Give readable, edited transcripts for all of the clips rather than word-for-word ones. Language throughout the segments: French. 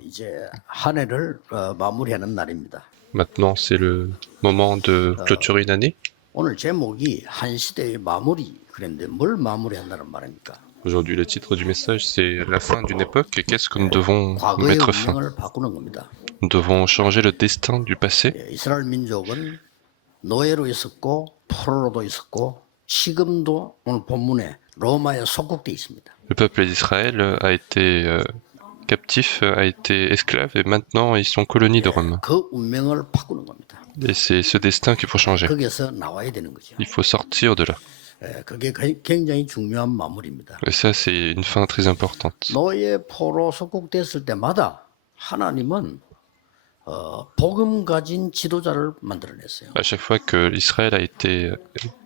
이제 한 해를 마무리하는 날입니다. Maintenant, c'est le moment de clôturer une année. 오늘 제목이 한 시대의 마무리 그랬는데 뭘 마무리한다는 말입니까? Aujourd'hui, le titre du message, c'est la fin d'une époque et qu'est-ce que nous devons 과거의 mettre fin? 운명을 바꾸는 겁니다. Nous devons changer le destin du passé. 이스라엘 민족은 노예로 있었고 포로로도 있었고 지금도 오늘 본문에 로마에 속국돼 있습니다. Le peuple d'Israël a été captif, a été esclave et maintenant ils sont colonies de Rome. 그 운명을 바꾸는 겁니다. Et c'est ce destin qu'il faut changer. 거기에서 나와야 되는 거죠. Il faut sortir de là. 그게 굉장히 중요한 마무리입니다. Et ça, c'est une fin très importante. 노예 포로 속국됐을 때마다 하나님은 복음 가진 지도자를 만들어냈어요. À chaque fois que l'Israël a été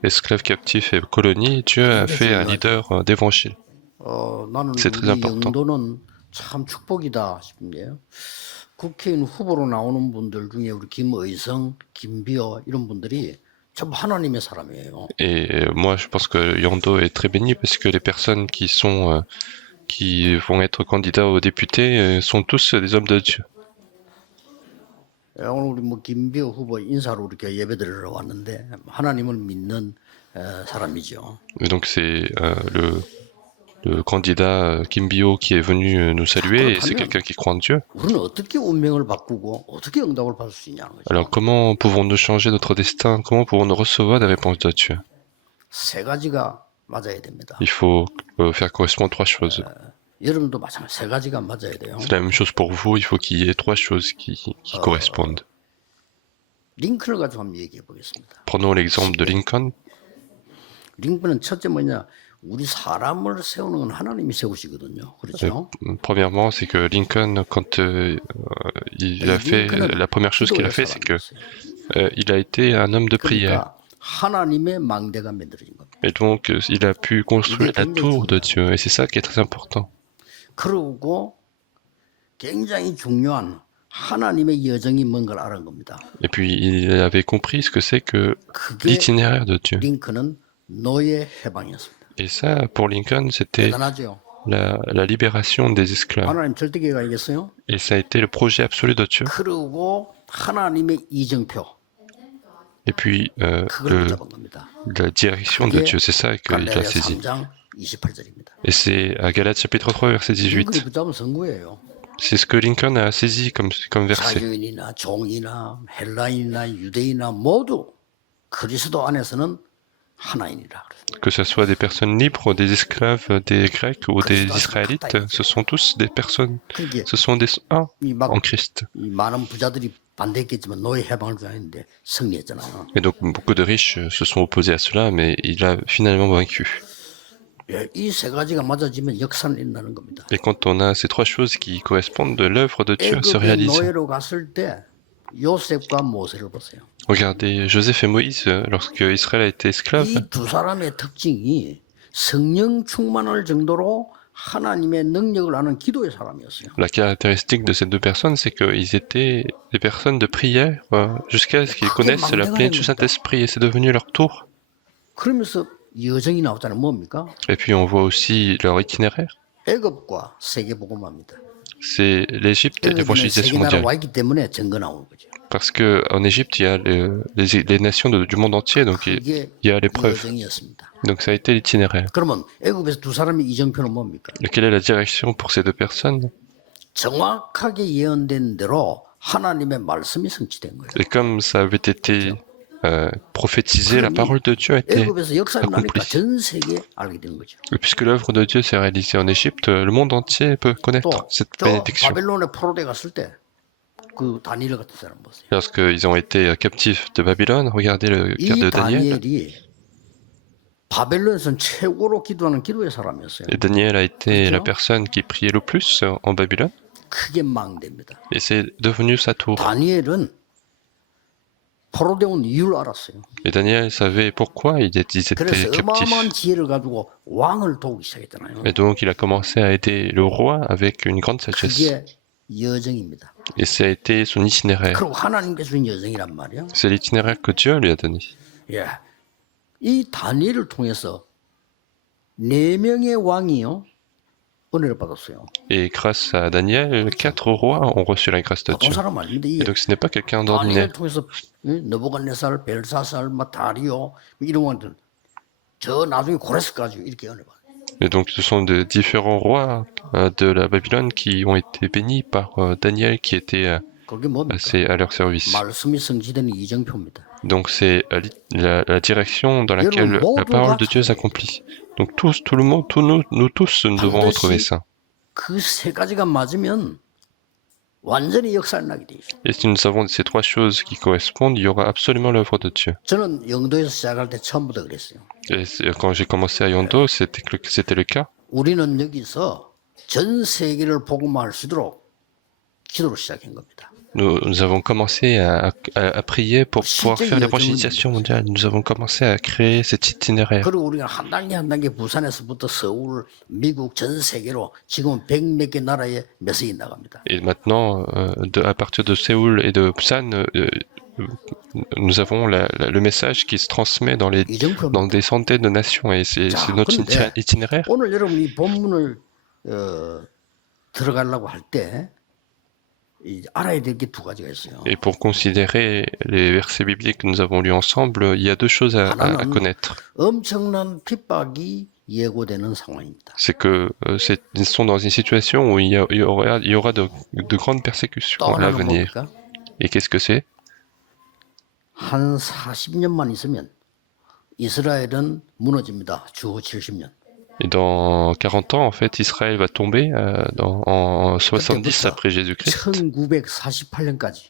esclave, captif et colonie, Dieu a fait un leader d'évangile. 나는 C'est très 우리 important. 영도는 참 축복이다 싶은 게요. 국회의원 후보로 나오는 분들 중에 우리 김의성, 김비호 이런 분들이 전부 하나님의 사람이에요. Et moi, je pense que Yando est très béni parce que les personnes qui vont être candidats aux députés sont tous des hommes de Dieu. 오늘 우리 김비호 후보 인사로 이렇게 예배드리러 왔는데 하나님을 믿는 사람이죠. Et donc c'est le candidat Kim Bio qui est venu nous saluer et c'est quelqu'un qui croit en Dieu. 우리는 어떻게 운명을 바꾸고 어떻게 응답을 받을 수 있냐는 거죠. Alors comment pouvons-nous changer notre destin? Comment pouvons-nous recevoir des réponses de Dieu? 세 가지가 맞아야 됩니다. Il faut faire correspondre trois choses. 여러분도 마찬가지 세 가지가 맞아야 돼요. C'est la même chose pour vous, il faut qu'il y ait trois choses qui correspondent. 링컨을 가지고 한번 얘기해 보겠습니다. Prenons l'exemple de Lincoln. 링컨은 첫째 뭐냐? 우리 사람을 세우는 건 하나님이 세우시거든요. 그렇죠? Premièrement, c'est que Lincoln, quand il a fait, la première chose qu'il a fait, c'est que il a été un homme de prière. 그러니까 하나님의 망대가 만들어진 겁니다. Et donc, il a pu construire la tour de Dieu. Et c'est ça qui est très important. 그리고 굉장히 중요한 하나님의 여정이 뭔가를 알은 겁니다. Et puis, il avait compris ce que c'est que l'itinéraire de Dieu. 링컨은 노예 해방이었습니다. Et ça, pour Lincoln, c'était 대단하죠. la libération des esclaves. 하나님 절대계가 이겼어요. Et ça a été le projet absolu de Dieu. 그리고 하나님의 이정표. Et puis, 그걸 붙잡은 겁니다. la direction de Dieu, c'est ça qu'il a saisi. 3장 28절입니다. Et c'est à Galates chapitre 3, verset 18. 링컨이 붙잡은 선구예요. C'est ce que Lincoln a saisi comme verset. 자유인이나 종이나 헬라인이나 유대인이나 모두 그리스도 안에서는 하나인이라. Que ce soit des personnes libres, des esclaves, des Grecs ou des Israélites, ce sont tous des personnes, ce sont des un en Christ. 이 많은 부자들이 반대했겠지만 노예 해방을 주장했는데 승리했잖아요. Et donc beaucoup de riches se sont opposés à cela, mais il a finalement vaincu. 이 세 가지가 맞아지면 역사는 일어나는 겁니다. Et quand on a ces trois choses qui correspondent, l'œuvre de Dieu se 애굽에 réalise. 노예로 갔을 때 요셉과 모세를 보세요. Regardez Joseph et Moïse, lorsque Israël a été esclave, 이 두 사람의 특징이 성령 충만할 정도로 하나님의 능력을 아는 기도의 사람이었어요. la caractéristique de ces deux personnes, c'est qu'ils étaient des personnes de prière jusqu'à ce qu'ils connaissent la plénitude du Saint-Esprit, et c'est devenu leur tour. 그러면서 여정이 나오잖아요. 뭡니까? Et puis on voit aussi leur itinéraire. 애굽과 세계복음화입니다. C'est l'Égypte et l'évangélisation 세계나라 mondiale. 와 있기 때문에 증거 나오는 거죠. Parce que en Égypte, il y a les nations du monde entier, donc il y a l'épreuve. 여정이었습니다. Donc ça a été l'itinéraire. 그러면 애굽에서 두 사람의 이정표는 뭡니까? Et quelle est la direction pour ces deux personnes? 정확하게 예언된 대로 하나님의 말씀이 성취된 거예요. Et comme ça avait été prophétisé, la parole de Dieu a été 애굽에서 역사를 나니까 accomplie. 전 세계에 알게 된 거죠. Et puisque l'œuvre de Dieu s'est réalisée en Égypte, le monde entier peut connaître 또 cette 저 bénédiction. 바벨론에 포로돼 갔을 때 그 다니엘 같은 사람 보세요. Lorsqu'ils ont été captifs de Babylone, regardez le cas 이 de Daniel. 다니엘이 바벨론에서는 최고로 기도하는 기도의 사람이었어요. Et Daniel a été la personne qui priait le plus en Babylone. 크게 망대입니다. Et c'est devenu sa tour. 다니엘은 포로돼 온 이유를 알았어요. Et Daniel savait pourquoi ils étaient 그래서 captifs. 어마어마한 지혜를 가지고 왕을 도우기 시작했잖아요. Et donc il a commencé à aider le roi avec une grande sagesse. 그게 여정입니다. Et ça a été son itinéraire. 그리고 하나님께서 준 여정이란 말이에요. C'est l'itinéraire que Dieu lui a donné. 예, 이 다니엘을 통해서 4명의 왕이요 은혜를 받았어요. Et grâce à Daniel, 4 rois ont reçu la grâce de 보통 Dieu. 사람 아닙니다. Et donc ce n'est pas quelqu'un 다니엘을 d'ordinaire. 통해서 느부갓네살, 벨사살, 다리오 이런 것들 저 나중에 고레스까지 이렇게 은혜 받아요. Et donc ce sont de différents rois de la Babylone qui ont été bénis par Daniel qui était 그게 뭡니까? à leur service. 말씀이 성취되는 이정표입니다. Donc c'est la direction dans laquelle la parole de Dieu s'accomplit. Donc tous, tout le monde, nous tous, nous devons retrouver ça. 그 세 가지가 맞으면 완전히 역사를 나게 돼 있어요. Et si nous avons ces 3 choses qui correspondent, il y aura absolument l'œuvre de Dieu. 저는 영도에서 시작할 때 처음부터 그랬어요. Et quand j'ai commencé à Yondo, c'était le cas. 우리는 여기서 전 세계를 복음화할 수 있도록 기도를 시작한 겁니다. Nous avons commencé à prier pour pouvoir faire l'évangélisation mondiale. Nous avons commencé à créer cet itinéraire. 그리고 우리가 한 단계 부산에서부터 서울, 미국 전 세계로 지금 100몇 개 나라에 메시지 나갑니다. Et maintenant, à partir de Séoul et de Busan, nous avons le message qui se transmet dans des centaines de nations. Et c'est notre itinéraire. 오늘 여러분이 본문을 들어가려고 할 때 알아야 될 게 두 가지가 있어요. Et pour considérer les versets bibliques que nous avons lus ensemble, il y a 2 choses à connaître. 엄청난 핍박이 예고되는 상황입니다. C'est que ils sont dans une situation où il y aura de grandes persécutions à l'avenir. Et qu'est-ce que c'est? 한 40년만 있으면 이스라엘은 무너집니다. 주후 70년. Et dans 40 ans, en fait, Israël va tomber en 70 après Jésus-Christ. 1948년까지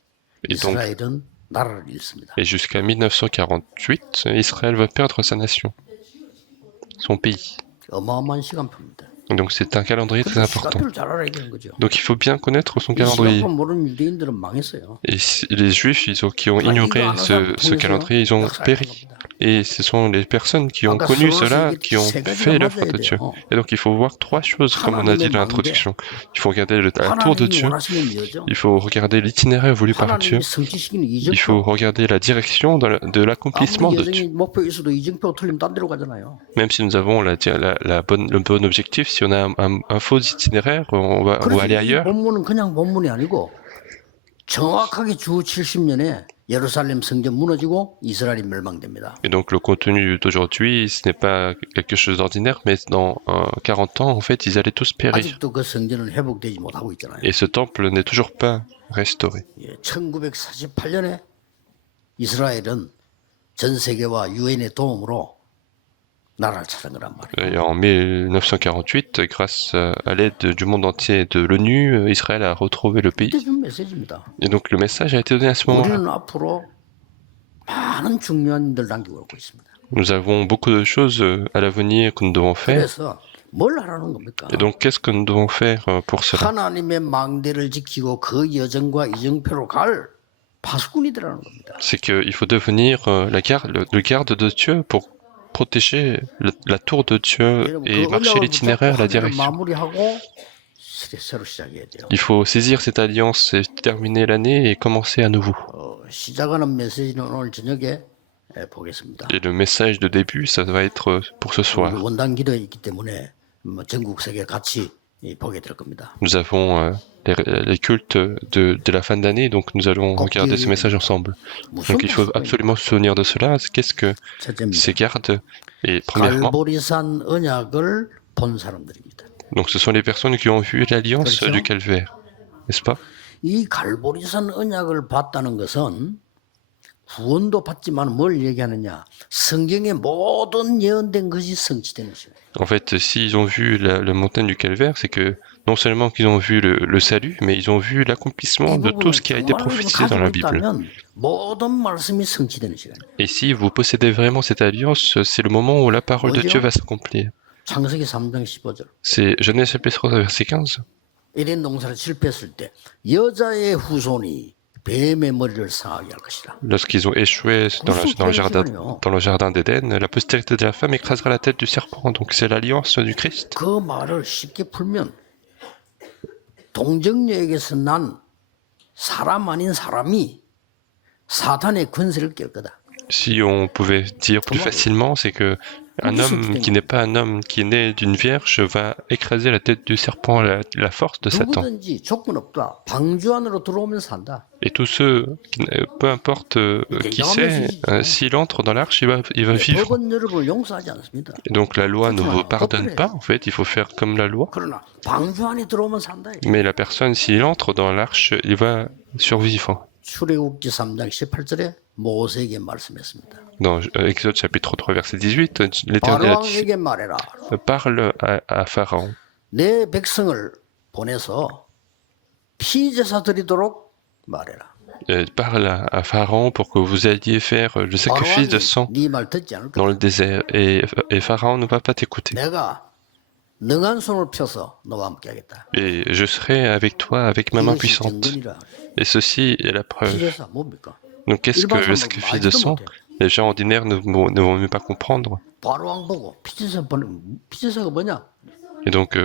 이스라엘은 나라를 잃습니다. Et jusqu'à 1948, Israël va perdre sa nation, son pays. 어마어마한 시간표입니다. Donc c'est un calendrier très important. 시간표를 잘 알아야 되는 거죠. Donc il faut bien connaître son calendrier. 시간표 모르는 유대인들은 망했어요. Et les Juifs, qui ont ignoré ce calendrier, ils ont péri. Et ce sont les personnes qui ont connu cela, qui ont fait l'œuvre de Dieu. Et donc il faut voir 3 choses, comme on a dit dans l'introduction. Il faut regarder la tour de Dieu, il faut regarder l'itinéraire voulu par Dieu, il faut regarder la direction de l'accomplissement de Dieu. Même si nous avons le bon objectif, si on a un faux itinéraire, on va aller ailleurs. 본문은 그냥 본문이 아니고 정확하게 주 70년에 예루살렘 성전 무너지고 이스라엘이 멸망됩니다. Et donc le contenu d'aujourd'hui, ce n'est pas quelque chose d'ordinaire, mais dans 40 ans, en fait, ils allaient tous périr. 아직도 그 성전은 회복되지 못하고 있잖아요. Et ce temple n'est toujours pas restauré. 1948년에 이스라엘은 전 세계와 유엔의 도움으로 나라를 찾은 거란 말이에요. Et en 1948, grâce à l'aide du monde entier et de l'ONU, Israël a retrouvé le pays. 그때 준 메시지입니다. Et donc le message a été donné à ce moment-là. 우리는 앞으로 많은 중요한 일을 남기고 오고 있습니다. Nous avons beaucoup de choses à l'avenir que nous devons faire. 그래서 뭘 하라는 겁니까? Et donc qu'est-ce que nous devons faire pour cela? 하나님의 망대를 지키고 그 여정과 이정표로 갈 파수꾼이 되라는 겁니다. C'est qu'il faut devenir le garde de Dieu pour protéger la tour de Dieu et marcher l'itinéraire, la direction. 마무리하고 새로 시작해야 돼요. Il faut saisir cette alliance et terminer l'année et commencer à nouveau. 시작하는 메시지는 오늘 저녁에 보겠습니다. Et le message de début, ça va être pour ce soir. 원단 기도에 있기 때문에 전국 세계 같이 보게 될 겁니다. Nous avons les cultes de la fin d'année, donc nous allons regarder ce message ensemble. Donc il faut absolument se souvenir de cela. Qu'est-ce que ces gardes? Et premièrement, 갈보리산 언약을 본 사람들입니다. donc ce sont les personnes qui ont vu l'alliance du calvaire, n'est-ce pas? 이 갈보리산 언약을 봤다는 것은 구원도 받지만 뭘 얘기하느냐? 성경의 모든 예언된 것이 성취되는 것이에요. En fait, s'ils ont vu la montagne du calvaire, c'est que non seulement qu'ils ont vu le salut, mais ils ont vu l'accomplissement de tout ce qui a été prophétisé dans la Bible. 모든 말씀이 성취되는 시간. Et si vous possédez vraiment cette alliance, c'est le moment où la parole de Dieu va s'accomplir. 창세기 3장 15절. C'est Genèse chapitre 3 verset 15. 에덴 농사를 실패했을 때 여자의 후손이 뱀의 머리를 상하게 할 것이다. Lorsqu'ils ont échoué dans le jardin d'Éden, la postérité de la femme écrasera la tête du serpent. Donc c'est l'alliance du Christ. 그 말을 쉽게 풀면 동정녀에게서 난 사람 아닌 사람이 사탄의 권세를 깰 거다. Si on pouvait dire plus facilement, c'est que Un homme qui n'est pas un homme qui est né d'une vierge va écraser la tête du serpent, la force de Satan. 누구든지 조건 없다. 방주 안으로 들어오면 산다. Et tous ceux, peu importe qui c'est, s'il entre dans l'arche, il va vivre. 법은 여러분을 용서하지 않습니다. Et donc la loi ne vous pardonne pas, en fait, il faut faire comme la loi. 그러나 방주 안에 들어오면 산다. Mais la personne, s'il entre dans l'arche, il va survivre. 출애굽기 3장 18절에 모세에게 말씀했습니다. Dans Exode chapitre 3 verset 18, l'Éternel a dit, 바로왕에게 말해라. parle à Pharaon. 내 백성을 보내서 피제사 드리도록 말해라. Parle à Pharaon pour que vous alliez faire le sacrifice de sang 네 말 듣지 않을 dans 거다. le désert. Et Pharaon ne va pas t'écouter. 내가 능한 손을 펴서 너와 함께 하겠다. Et je serai avec toi avec ma main 이것이 puissante. 증거니라. Et ceci est la preuve. 피제사 뭡니까? Donc qu'est-ce que le sacrifice de sang? Les gens ordinaires ne vont même pas comprendre. 바로왕 보고 피제사가 뭐냐? Et donc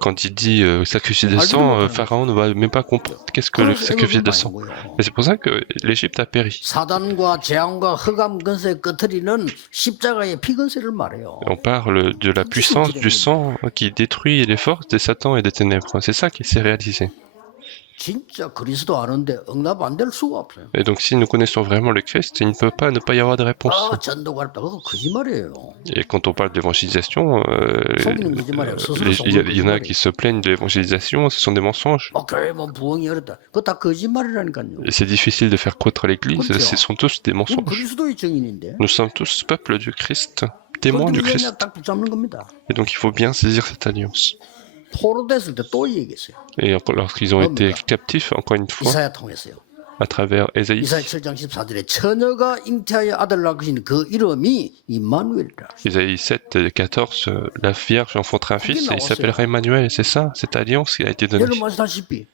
quand il dit sacrifice de sang, Pharaon ne va même pas comprendre qu'est-ce que le sacrifice de sang. Et c'est pour ça que l'Égypte a péri. 사단과 재앙과 흑암 근세의 끄트리는 십자가의 피 근세를 말해요. On parle de la puissance du sang qui détruit les forces des Satan et des ténèbres. C'est ça qui s'est réalisé. 진짜 그리스도 아는데 응답 안 될 수가 없어요. Et donc si nous connaissons vraiment le Christ, il ne peut pas ne pas y avoir de réponse. 아, 전도가 어렵다. 그거 거짓말이에요. Et quand on parle d'évangélisation, il y en a qui se plaignent de l'évangélisation, ce sont des mensonges. 교회 뭐 부흥이 어렵다. 그거 다 거짓말이라니까요. Et c'est difficile de faire croître l'Église, ce sont tous des mensonges. 그리스도의 증인인데. Nous sommes tous peuple du Christ, témoins du Christ. 딱 붙잡는 겁니다. Et donc il faut bien saisir cette alliance. 포로됐을 때 또 얘기했어요. Et lorsqu'ils ont été captifs, encore une fois, 이사야 통했어요. à travers Ésaïe, 이사야 7장 14절에 처녀가 잉태하여 아들 낳으신 그 이름이 임마누엘이라. Ésaïe 7, 14, la Vierge enfantera un fils et il s'appellera Emmanuel. C'est ça, cette alliance qui a été donnée. 여러분 아시다시피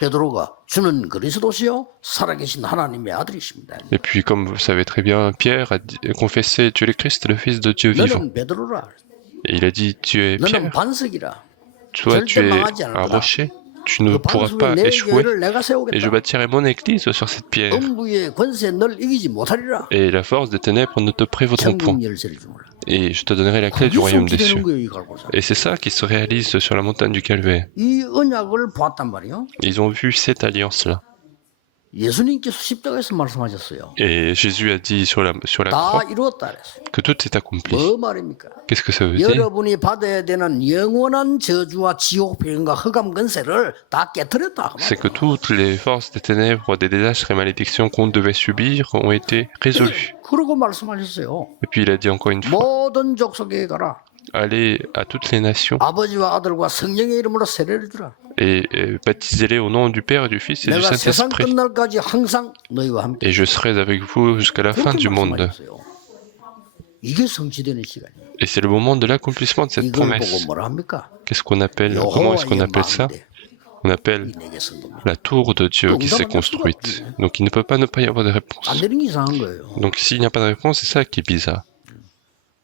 베드로가 주는 그리스도시요 살아계신 하나님의 아들이십니다. Et puis, comme vous savez très bien, Pierre a confessé, tu es le Christ, le Fils de Dieu vivant. 너는 베드로라. Et il a dit, tu es 너는 Pierre, 반석이라. toi tu es un rocher, tu ne pourras pas échouer. Et je bâtirai mon église sur cette pierre. 음부의 권세 널 이기지 못하리라. Et la force des ténèbres ne te prévaudront point. 천국 열쇠를 주노라. Et je te donnerai la clé du royaume des cieux. 거예요, 이 갈고사. Et c'est ça qui se réalise sur la montagne du Calvaire. 이 언약을 보았단 말이요. Ils ont vu cette alliance-là. 예수님께서 십자가에서 말씀하셨어요. Et Jésus a dit sur la 다 croix 이루었다 그랬어요. que tout est accompli. 뭐 말입니까? Qu'est-ce que ça veut dire? 여러분이 받아야 되는 영원한 저주와 지옥 병과 흑암 근세를 다 깨뜨렸다. C'est que toutes les forces des ténèbres, des désastres et malédictions qu'on devait subir ont été résolues. 그러고 말씀하셨어요. Et puis il a dit encore une fois, 모든 족속에 가라. allez à toutes les nations 아버지와 아들과 성령의 이름으로 세례를 주라. et baptisez-les au nom du Père, du Fils et du 내가 세상 Saint-Esprit. 끝날까지 항상 너희와 함께. Et je serai avec vous jusqu'à la fin 그렇게 du monde. 말씀하셨어요. 이게 성취되는 시간이에요. Et c'est le moment de l'accomplissement de cette 이걸 보고 promesse. 뭐라 합니까? Qu'est-ce qu'on appelle, comment est-ce qu'on appelle ça? On appelle 이 내게 성도입니다. la tour de Dieu qui s'est construite. Donc il ne peut pas ne pas y avoir de réponse. 안 되는 게 이상한 거예요. Donc s'il n'y a pas de réponse, c'est ça qui est bizarre.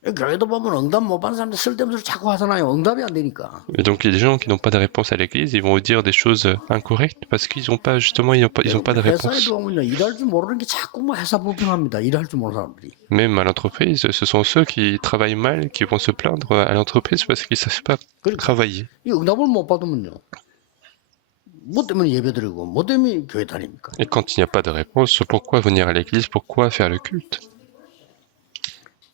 교회도 보면 응답 못 받는 사람들 쓸데없는 소리 자꾸 하잖아요. 응답이 안 되니까. Et donc les gens qui n'ont pas de réponse à l'église, ils vont dire des choses incorrectes parce qu'ils n'ont pas, justement, ils n'ont pas de réponse. 회사에도 보면요. 일할 줄 모르는 게 자꾸 뭐 회사 불평합니다. 일할 줄 모르는 사람들이. Même à l'entreprise, ce sont ceux qui travaillent mal qui vont se plaindre à l'entreprise parce qu'ils ne savent pas travailler. 이 응답을 못 받으면요. 뭐 때문에 예배드리고 뭐 때문에 교회 다닙니까? Et quand il n'y a pas de réponse, pourquoi venir à l'église? Pourquoi faire le culte?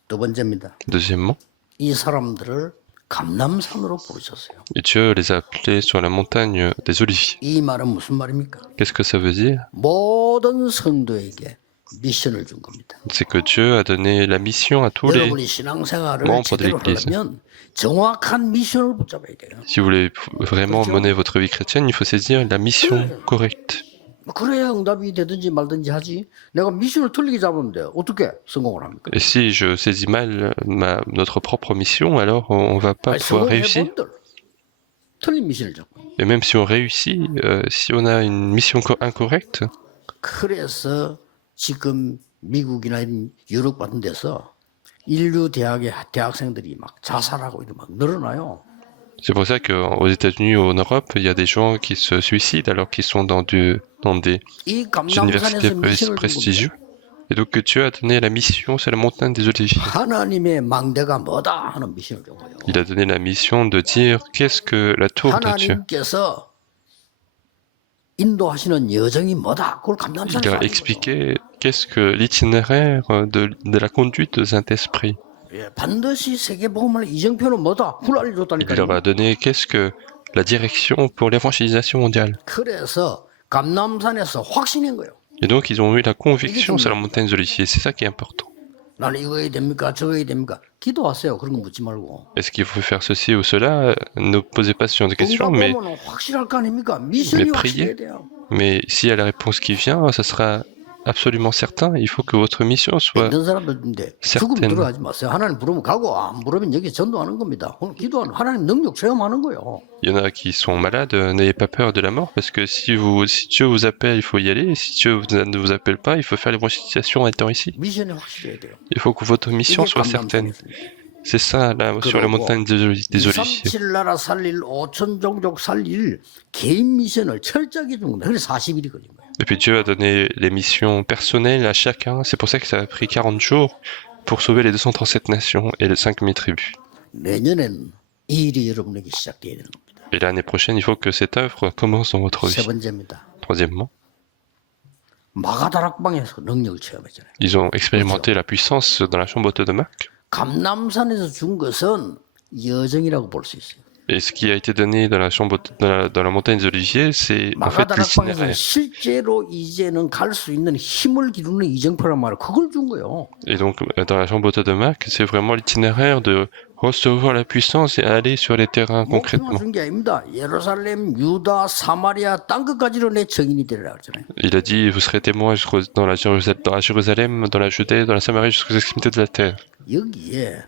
두 번째입니다. Deuxièmement, 이 사람들을 감람산으로 부르셨어요. et Dieu les a appelés sur la montagne des Oliviers. 이 말은 무슨 말입니까? Qu'est-ce que ça veut dire? 모든 성도에게 미션을 준 겁니다. C'est que Dieu a donné la mission à tous les... 여러분이 신앙생활을 membres de 제대로 l'Église. 하려면 정확한 미션을 붙잡아야 돼요. Si vous voulez vraiment mener votre vie chrétienne, il faut saisir la mission correcte. 그래야 응답이 되든지 말든지 하지. 내가 미션을 틀리게 잡으면 돼. 어떻게 성공을 합니까? Et si je saisis mal notre propre mission, alors on va pas pouvoir réussir. 틀린 미션을 잡고. Et même si on réussit, si on a une mission incorrecte, 그래서 지금 미국이나 유럽 같은 데서 인류 대학의 대학생들이 막 자살하고 이런 막 늘어나요. c'est pour ça qu'aux États-Unis ou en Europe, il y a des gens qui se suicident alors qu'ils sont dans des 이 universités 감람산에서 미션을 준 prestigieuses. 겁니다. Et donc Dieu a donné la mission, c'est la montagne des Oliviers. 하나님의 망대가 뭐다 하는 미션을 준 거예요. Il a donné la mission de dire qu'est-ce que la tour de Dieu. 하나님께서 인도하시는 여정이 뭐다 그걸 감남산에서 Il a expliqué qu'est-ce que l'itinéraire de la conduite de Saint-Esprit. 예, 반드시 세계복음을 이정표는 뭐다 그걸 Il leur 알려줬다니까요. a donné qu'est-ce que la direction pour l'évangélisation mondiale. 그래서 감남산에서 확신인 거예요. Et donc ils ont eu la conviction sur la montagne des Oliviers. C'est ça qui est important. 나는 이거 해야 됩니까? 저거 해야 됩니까? 기도하세요. 그런 거 묻지 말고. Est-ce qu'il faut faire ceci ou cela? Ne posez pas ce genre de questions, mais 보면 확실할 거 아닙니까? 미션이 priez. 확실해야 돼요. Mais s'il y a la réponse qui vient, ça sera absolument certain. Il faut que votre mission soit 믿는 사람들인데 죽으면 certaine. 들어가지 마세요. 하나님 부르면 가고 안 부르면 여기 전도하는 겁니다. 오늘 기도하는 하나님 능력 체험하는 거예요. Il y en a qui sont malades, n'ayez pas peur de la mort, parce que si Dieu vous appelle, il faut y aller. Et si Dieu ne vous appelle pas, il faut faire l'évangélisation en étant ici. 미션이 확실해야 돼요. Il faut que votre mission 이게 soit certaine. 감남산이었습니다. C'est ça, là, sur la montagne des Oliviers. 237나라 살릴 5천 종족 살릴 개인 미션을 철저하게 준 겁니다. 그래서 40일이 걸린 거예요. Et puis Dieu a donné les missions personnelles à chacun. C'est pour ça que ça a pris 40 jours pour sauver les 237 nations et les 5000 tribus. 내년엔 이 일이 여러분에게 시작돼야 되는 겁니다. Et l'année prochaine, il faut que cette œuvre commence dans votre 세 vie. 번째입니다. Troisièmement, 마가다락방에서 능력을 체험했잖아요. ils ont expérimenté la puissance dans la chambre haute de Marc. 감남산에서 준 것은 여정이라고 볼 수 있어요. Et ce qui a été donné dans la chambre, dans la montagne des Oliviers, c'est en fait 마가다락방에서 l'itinéraire. 실제로 이제는 갈 수 있는 힘을 기르는 이정표란 말을 그걸 준 거예요. Et donc, dans la chambre haute de Marc, c'est vraiment l'itinéraire de recevoir la puissance et aller sur les terrains 목표만 concrètement. 준 게 아닙니다. 예루살렘, 유다, 사마리아 땅 끝까지로 내 증인이 되리라 그러잖아요. Il a dit, vous serez témoins dans la Jérusalem, dans la Judée, dans la Samarie, jusqu'aux extrémités de la terre. 여기에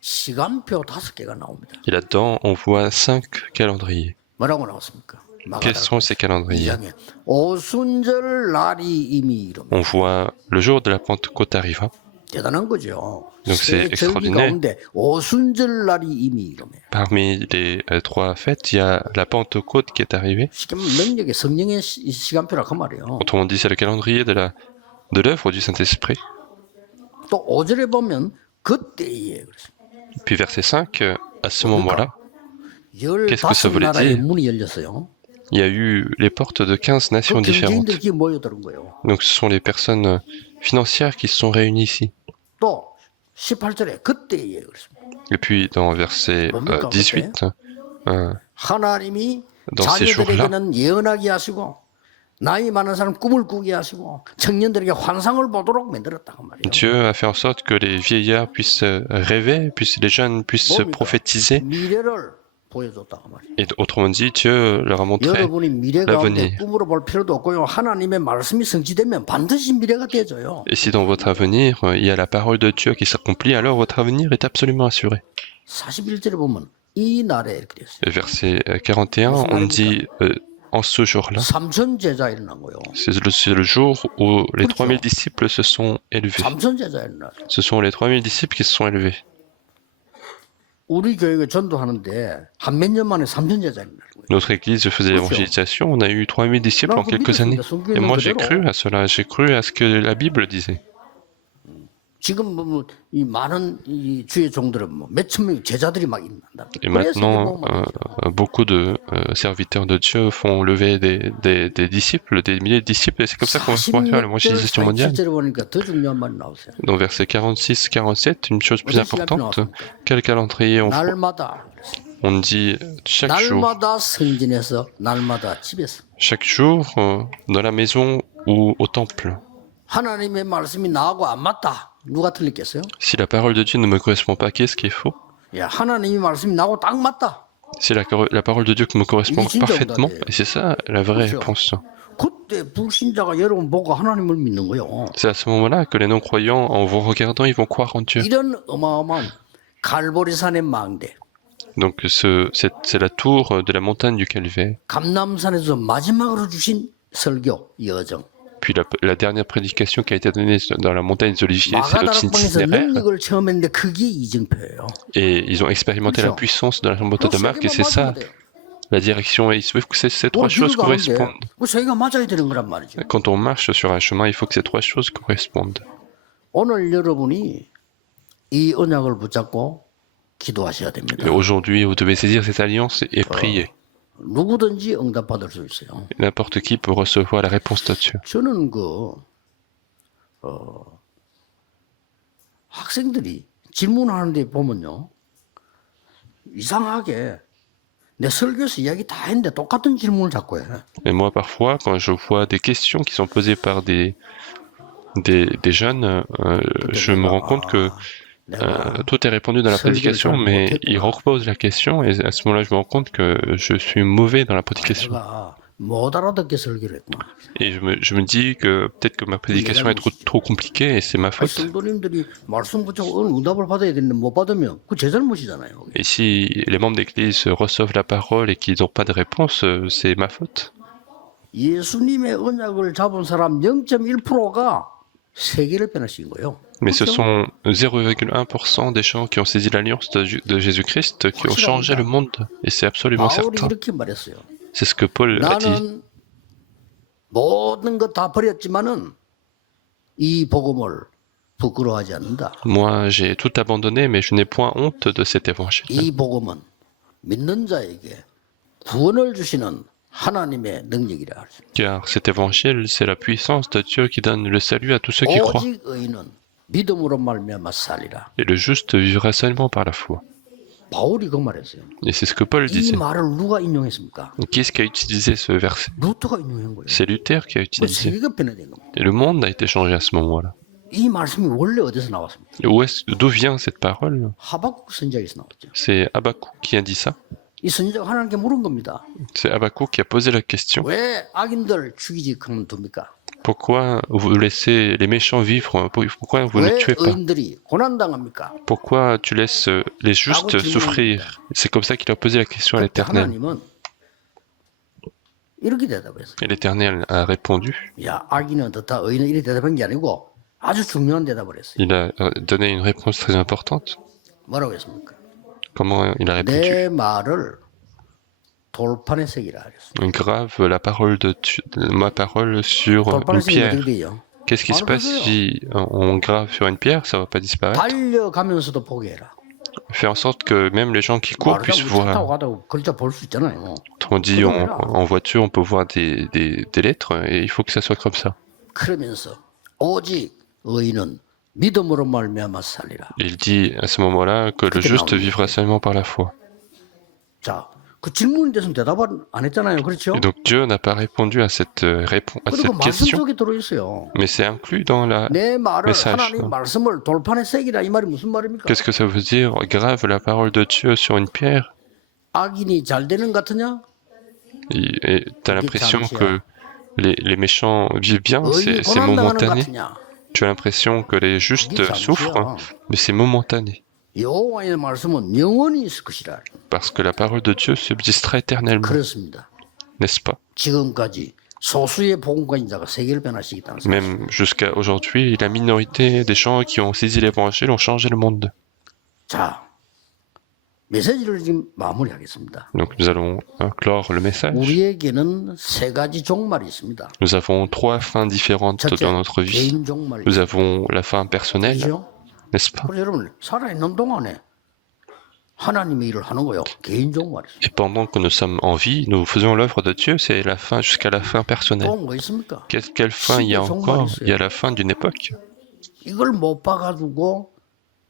시간표 5개가 나옵니다. Et là-dedans, on voit 5 calendriers. 뭐라고 나왔습니까? Quels sont ces calendriers? 2장에 오순절 날이 이미 이릅니다. On voit le jour de la Pentecôte arriva. 대단한 거죠. Donc c'est 세 절기 extraordinaire. 가운데 오순절 날이 이미 이릅니다. Parmi les 3 fêtes, il y a la Pentecôte qui est arrivée. 쉽게 말하면 능력의 성령의 시간표라 그 말이에요. Autrement dit, c'est le calendrier de l'œuvre du Saint-Esprit. 또 5절에 보면 그때에 그랬습니다. Puis verset 5, à ce moment-là, Qu'est-ce que ça 15 voulait 나라의 dire? 문이 열렸어요. il y a eu les portes de 15 그 nations différentes. 경제인들이 모여드는 거예요. Donc ce sont les personnes financières qui se sont réunies ici. 또 18절에 그때에 그랬습니다. Et puis dans verset 18, 하나님이 dans ces jours-là, 자녀들에게는 예언하게 하시고 나이 많은 사람 꿈을 꾸게 하시고 청년들에게 환상을 보도록 만들었다고 말이에요. Dieu a fait en sorte que les vieillards puissent rêver, les jeunes puissent prophétiser. 미래를 보여줬다고 말이에요. Et autrement dit, Dieu leur a montré 여러분이 미래 가운데 l'avenir. 꿈으로 볼 필요도 없고요. 하나님의 말씀이 성취되면 반드시 미래가 되어져요. Et si dans votre avenir, il y a la parole de Dieu qui s'accomplit, alors votre avenir est absolument assuré. 41절에 보면 이 날에 이렇게 됐어요. Et verset 41, on dit en ce jour-là, 3천 제자 일어난 거예요. c'est le jour où les 3000 disciples se sont élevés. 3천 제자 일어났어요. Ce sont les 3000 disciples qui se sont élevés. 우리 교회가 전도하는데 한 몇 년 만에 3천 제자 일어나는 거예요. Notre église faisait l'évangélisation, on a eu 3000 disciples en quelques années. Et moi j'ai cru à cela, j'ai cru à ce que la Bible disait. 지금 보면 이 많은 이 주의 종들은 뭐 몇천 명 제자들이 막 일어난다. Et maintenant, beaucoup de serviteurs de Dieu font lever des disciples, des milliers de disciples, et c'est comme ça qu'on va pouvoir faire l'évangélisation mondiale. 47절에 보니까 더 중요한 말이 나오세요. Dans versets 46-47, une chose plus importante, quel calendrier 날마다 on dit chaque jour, 날마다 성전에서 날마다 집에서 chaque jour dans la maison ou au temple. 하나님의 말씀이 나하고 안 맞다. 누가 틀렸겠어요? Si la parole de Dieu ne me correspond pas, qu'est-ce qui est faux? 야, 하나님의 말씀이 나하고 딱 맞다. C'est la parole de Dieu qui me correspond parfaitement, et c'est ça la vraie réponse. 그때 불신자가 여러분 보고 하나님을 믿는 거예요. C'est à ce moment-là que les non-croyants, en vous regardant, ils vont croire en Dieu. 이런 어마어마한 갈보리산의 망대, Donc c'est la tour de la montagne du Calvaire. 감남산에서 마지막으로 주신 설교 여정. Puis la dernière prédication qui a été donnée dans la montagne des Oliviers, c'est notre 마가다락방에서 itinéraire. 능력을 체험했는데 그게 이정표예요. Et ils ont expérimenté la puissance de la chambre de Marc, et c'est ça la direction. Et il faut que ces 3 choses correspondent. 그 저희가 맞아야 되는 거란 말이죠. Quand on marche sur un chemin, il faut que ces 3 choses correspondent. 오늘 여러분이 이 언약을 붙잡고 기도하셔야 됩니다. Et aujourd'hui, vous devez saisir cette alliance et prier. 누구든지 응답받을 수 있어요. N'importe qui peut recevoir la réponse de Dieu. 저는 학생들이 질문하는데 보면요, 이상하게 내 설교에서 이야기 다 했는데 똑같은 질문을 자꾸 해. Et moi, parfois, quand je vois des questions qui sont posées par des jeunes, je me rends compte que tout est répondu dans la prédication, mais ils reposent la question, et à ce moment-là, je me rends compte que je suis mauvais dans la prédication. 못 알아듣게 설교를 했구나. Et je me dis que peut-être que ma prédication est trop compliquée, et c'est ma faute. 성도님들이 말씀 붙잡고 응답을 받아야 되는데 못 받으면 그 제 잘못이잖아요. Et si les membres d'église reçoivent la parole et qu'ils n'ont pas de réponse, c'est ma faute. 예수님의 언약을 잡은 사람 0.1%가 세계를 변화시킨 거예요. Mais ce sont 0,1% des gens qui ont saisi l'alliance de Jésus-Christ qui ont changé le monde. Et c'est absolument 바울이 certain. 이렇게 말했어요. C'est ce que Paul a dit. 나는 모든 것 다 버렸지만은 이 복음을 부끄러워하지 않는다. Moi, j'ai tout abandonné, mais je n'ai point honte de cet évangile. 이 복음은 믿는 자에게 구원을 주시는 하나님의 능력이라. Car cet évangile, c'est la puissance de Dieu qui donne le salut à tous ceux qui croient. 오직 의인은 믿음으로 말미암아 살리라. Et le juste vivra seulement par la foi. 바울이 그 말했어요. Et c'est ce que Paul 이 disait. 말을 누가 인용했습니까? Qui est-ce qui a utilisé ce verset? 루터가 인용한 거예요. C'est Luther qui a utilisé. 세계가 변화된 겁니다. Et le monde a été changé à ce moment-là. 이 말씀이 원래 어디서 나왔습니까? D'où vient cette parole? 하박국 선지자에서 나왔죠. C'est Habakkuk qui a dit ça. 이 선지자가 하나님께 물은 겁니다. C'est Habakkuk qui a posé la question. 왜 악인들 죽이지 그만둡니까? Pourquoi vous laissez les méchants vivre? Pourquoi vous ne 왜 tuez pas? 의인들이 고난당합니까? Pourquoi tu laisses les justes souffrir? C'est comme ça qu'il a posé la question à 그때 l'Éternel. 하나님은 이렇게 대답했어요. Et l'Éternel a répondu. 야, 악인은 더 의인은 이렇게 대답한 게 아니고 아주 중요한 대답을 했어요. Il a donné une réponse très importante. 뭐라고 했습니까? Comment il a répondu? 내 말을 돌판에 새기라 그랬어요. Grave ma parole sur une 돌판에 새기면 pierre. 어떻게 돼요? Qu'est-ce qui se passe si on grave sur une pierre? Ça va pas disparaître. 달려가면서도 보게 해라. Faire en sorte que même les gens qui courent puissent 차 타고 voir. 가다가 글자 볼 수 있잖아요. On dit en voiture, on peut voir des lettres, et il faut que ça soit comme ça. 그러면서 오직 의인은 믿음으로 말미암아 살리라. Il dit à ce moment-là que le juste vivra seulement par la foi. 자, 그 질문에 대해서는 대답을 안 했잖아요. 그렇죠? Et donc Dieu n'a pas répondu à cette 그리고 말씀 question, 속에 들어있어요. mais c'est inclus dans la 내 말을 message. 하나님 말씀을 돌판에 새기라 이 말이 무슨 말입니까? Qu'est-ce que ça veut dire? Grave la parole de Dieu sur une pierre? 악인이 잘 되는 것 같으냐? Et t'as l'impression que les méchants vivent bien, 의인이 c'est 고난당하는 것 momentané. 같으냐? Tu as l'impression que les justes souffrent, mais c'est momentané. 여호와의 말씀은 영원히 있을 것이라. Parce que la parole de Dieu subsistera éternellement, 그렇습니다. n'est-ce pas? 지금까지 소수의 복음가인자가 세계를 변화시켰다는 사실. Même jusqu'à aujourd'hui, la minorité des gens qui ont saisi l'évangile ont changé le monde. 자, 메시지를 지금 마무리하겠습니다. Donc nous allons clore le message. 우리에게는 세 가지 종말이 있습니다. Nous avons trois fins différentes 첫째, dans notre vie. 개인 종말이 Nous avons la fin personnelle, 있죠. n'est-ce pas? 그래서 여러분 살아있는 동안에 하나님의 일을 하는 거예요. 개인 종말이 있어요. Et pendant que nous sommes en vie, nous faisons l'œuvre de Dieu, c'est la fin jusqu'à la fin personnelle. 또 뭐 있습니까? Quelle fin il y a encore? Il y a la fin d'une époque. 이걸 못 봐가지고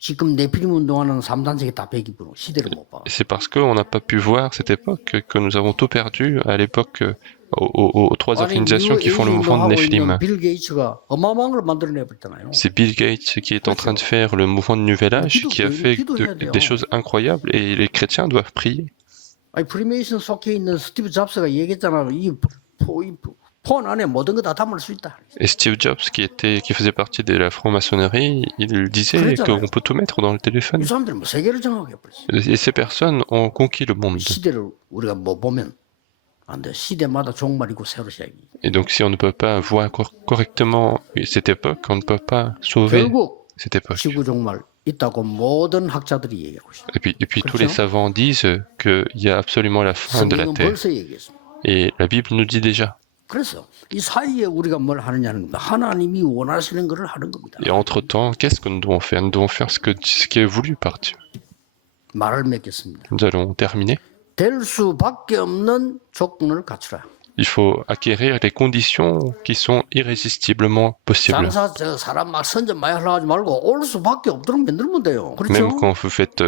지금 네피림 운동하는 3단세기 다 배기부로 시대를 못 봐. Et c'est parce qu'on n'a pas pu voir cette époque que nous avons tout perdu à l'époque aux trois organisations qui font le mouvement de Néphilim. 빌 게이츠가 어마어마한 걸 만들어내버렸잖아요. C'est Bill Gates qui est en train de faire le mouvement de Nouvel Âge, qui a fait des choses incroyables, et les chrétiens doivent prier. 아니 프리메이션 속해 있는 스티브 잡스가 얘기했잖아. 이 폰 안에 모든 거 다 담을 수 있다. Et Steve Jobs, qui faisait partie de la franc-maçonnerie, il disait qu'on peut tout mettre dans le téléphone. 이 사람들은 뭐 세계를 장악해버렸어. Et ces personnes ont conquis le monde. 시대를 우리가 못 보면 안 돼. 시대마다 종말이고 새로 시작이. Et donc si on ne peut pas voir correctement cette époque, on ne peut pas sauver 결국 cette époque. 지구 종말 있다고 모든 학자들이 얘기하고 있어. Et puis tous les savants disent qu'il y a absolument la fin de la 성경은 Terre. 벌써 얘기했습니다. Et la Bible nous dit déjà. 그래서 이 사이에 우리가 뭘 하느냐는 겁니다. 하나님이 원하시는 것을 하는 겁니다. Et entre-temps, qu'est-ce que nous devons faire? Nous devons faire ce qui est voulu par Dieu. 말을 맺겠습니다. Nous allons terminer. 될 수밖에 없는 조건을 갖추라. Il faut acquérir les conditions qui sont irrésistiblement possibles. 장사 저 사람 막 선전 많이 하려고 하지 말고 올 수밖에 없도록 만들면 돼요. 그렇죠? Même quand vous faites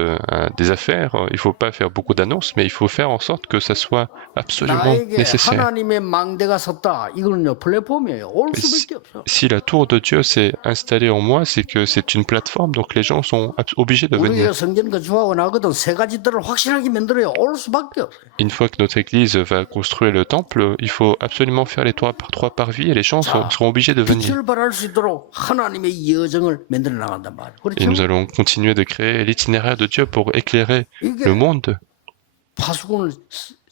des affaires, il faut pas faire beaucoup d'annonces, mais il faut faire en sorte que ça soit absolument 나에게 nécessaire. 하나님의 망대가 섰다. 이거는요 플랫폼이에요. 올 수밖에 없어. Si la tour de Dieu s'est installée en moi, c'est que c'est une plateforme, donc les gens sont obligés de venir. 우리가 성전 건축하고 나거든 세 가지들을 확실하게 만들어요. 올 수밖에 없어요. Une fois que notre église va construire le temple, il faut absolument faire les 3 parvis et les gens seront obligés de venir. 빛을 발할 수 있도록 하나님의 여정을 만들어 나간단 말이에요. Et 그렇죠? nous allons continuer de créer l'itinéraire de Dieu pour éclairer 이게 le monde. 파수꾼을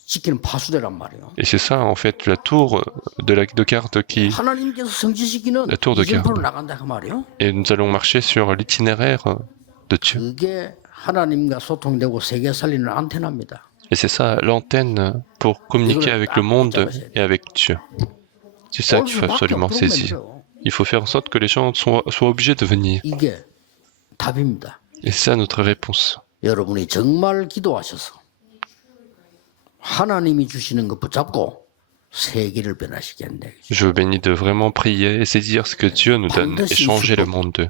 지키는 파수대란 말이에요. Et c'est ça, en fait, la tour de garde qui... 하나님께서 성취시키는 La tour de 이정표로 garde. 나간다 그 말이에요. Et nous allons marcher sur l'itinéraire de Dieu. 그게 하나님과 소통되고 세계 살리는 안테나입니다. Et c'est ça, l'antenne pour communiquer avec le monde et avec Dieu. C'est ça 올 qu'il faut 수밖에 absolument 없도록 saisir. 만들어요. Il faut faire en sorte que les gens soient obligés de venir. 이게 답입니다. Et c'est ça notre réponse. 여러분이 정말 기도하셔서 하나님이 주시는 것 붙잡고 세계를 변화시켰네. Je vous bénis de vraiment prier et saisir ce que Dieu nous donne et changer le monde.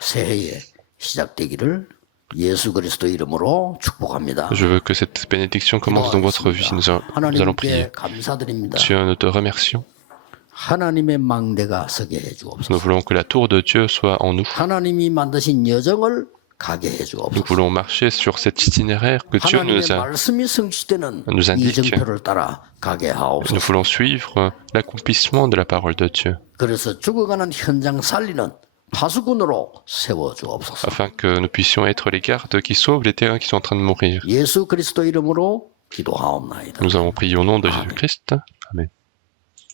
새해에 시작되기를 예수 그리스도 이름으로 축복합니다. Je veux que cette bénédiction commence dans votre vie. Nous allons prier. 하나님께 감사드립니다. Dieu, nous te remercions. 하나님의 망대가 서게 Nous 해주옵소서. voulons que la tour de Dieu soit en nous. 하나님이 만드신 여정을 가게 Nous 해주옵소서. voulons marcher sur cet itinéraire que Dieu 하나님의 말씀이 성취되는 nous indique. 이정표를 따라 가게 Nous 하옵소서. voulons suivre l'accomplissement de la parole de Dieu, 그래서 죽어가는 현장 살리는 파수꾼으로 세워주옵소서. afin que nous puissions être les gardes qui sauvent les terrains qui sont en train de mourir. 예수 그리스도 이름으로 기도하옵나이다. Nous avons prié au nom de Jésus-Christ. Amen.